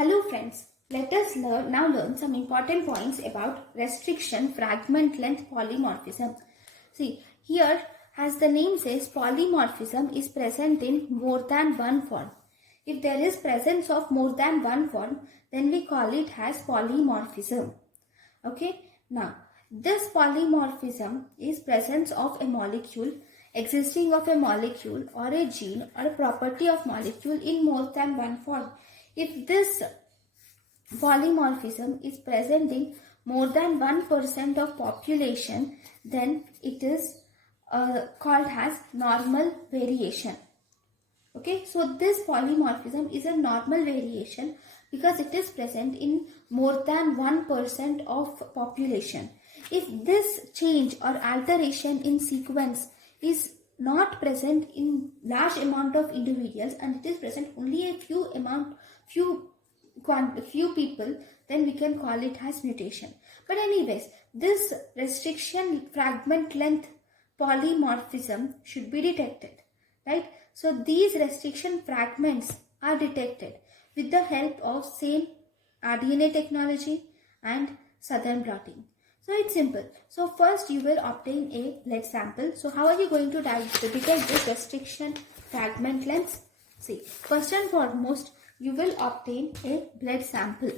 Hello friends, let us now learn some important points about restriction, fragment length, polymorphism. See, here as the name says, polymorphism is present in more than one form. If there is presence of more than one form, then we call it as polymorphism. Okay, now this polymorphism is presence of a molecule, existing of a molecule or a gene or a property of molecule in more than one form. If this polymorphism is present in more than 1% of population, then it is called as normal variation. Okay, so this polymorphism is a normal variation because it is present in more than 1% of population. If this change or alteration in sequence is not present in large amount of individuals and it is present only a few people, then we can call it as mutation. But anyways, this restriction fragment length polymorphism should be detected, right? So these restriction fragments are detected with the help of same RDNA technology and southern blotting. So it's simple. So first you will obtain a blood sample. So how are you going to detect this restriction fragment lengths? See, first and foremost, you will obtain a blood sample.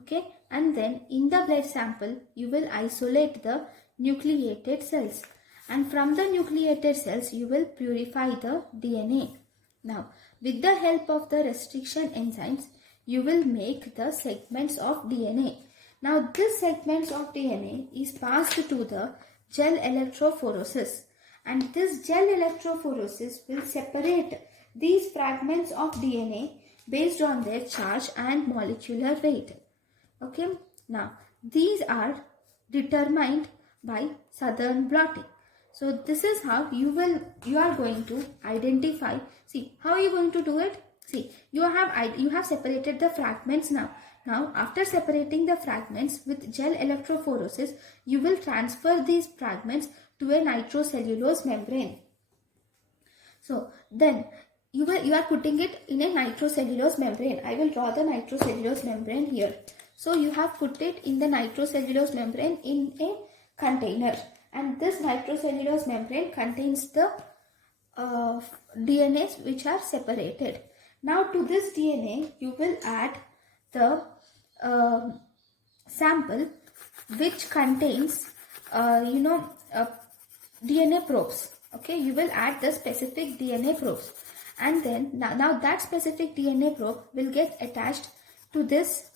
Okay, and then in the blood sample, you will isolate the nucleated cells. And from the nucleated cells, you will purify the DNA. Now, with the help of the restriction enzymes, you will make the segments of DNA. Now, this segments of DNA is passed to the gel electrophoresis. And this gel electrophoresis will separate these fragments of DNA based on their charge and molecular weight. Okay, now these are determined by southern blotting. So this is how you are going to identify. See, how are you going to do it? See, you have separated the fragments now. Now, after separating the fragments with gel electrophoresis, you will transfer these fragments to a nitrocellulose membrane. So then you are putting it in a nitrocellulose membrane. I will draw the nitrocellulose membrane here. So you have put it in the nitrocellulose membrane in a container. And this nitrocellulose membrane contains the DNAs which are separated. Now to this DNA, you will add the sample which contains, DNA probes. Okay, you will add the specific DNA probes. And then now that specific DNA probe will get attached to this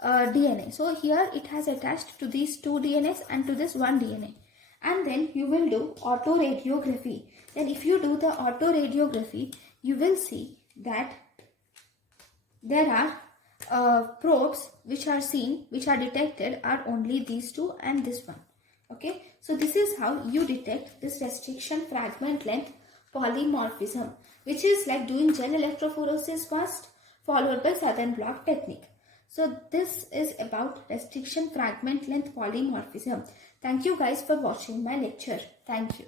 DNA. So here it has attached to these two DNAs and to this one DNA. And then you will do autoradiography. Then if you do the autoradiography, you will see that there are probes which are detected are only these two and this one. Okay, so this is how you detect this restriction fragment length polymorphism, which is like doing gel electrophoresis first followed by southern blot technique. So this is about restriction fragment length polymorphism. Thank you guys for watching my lecture. Thank you.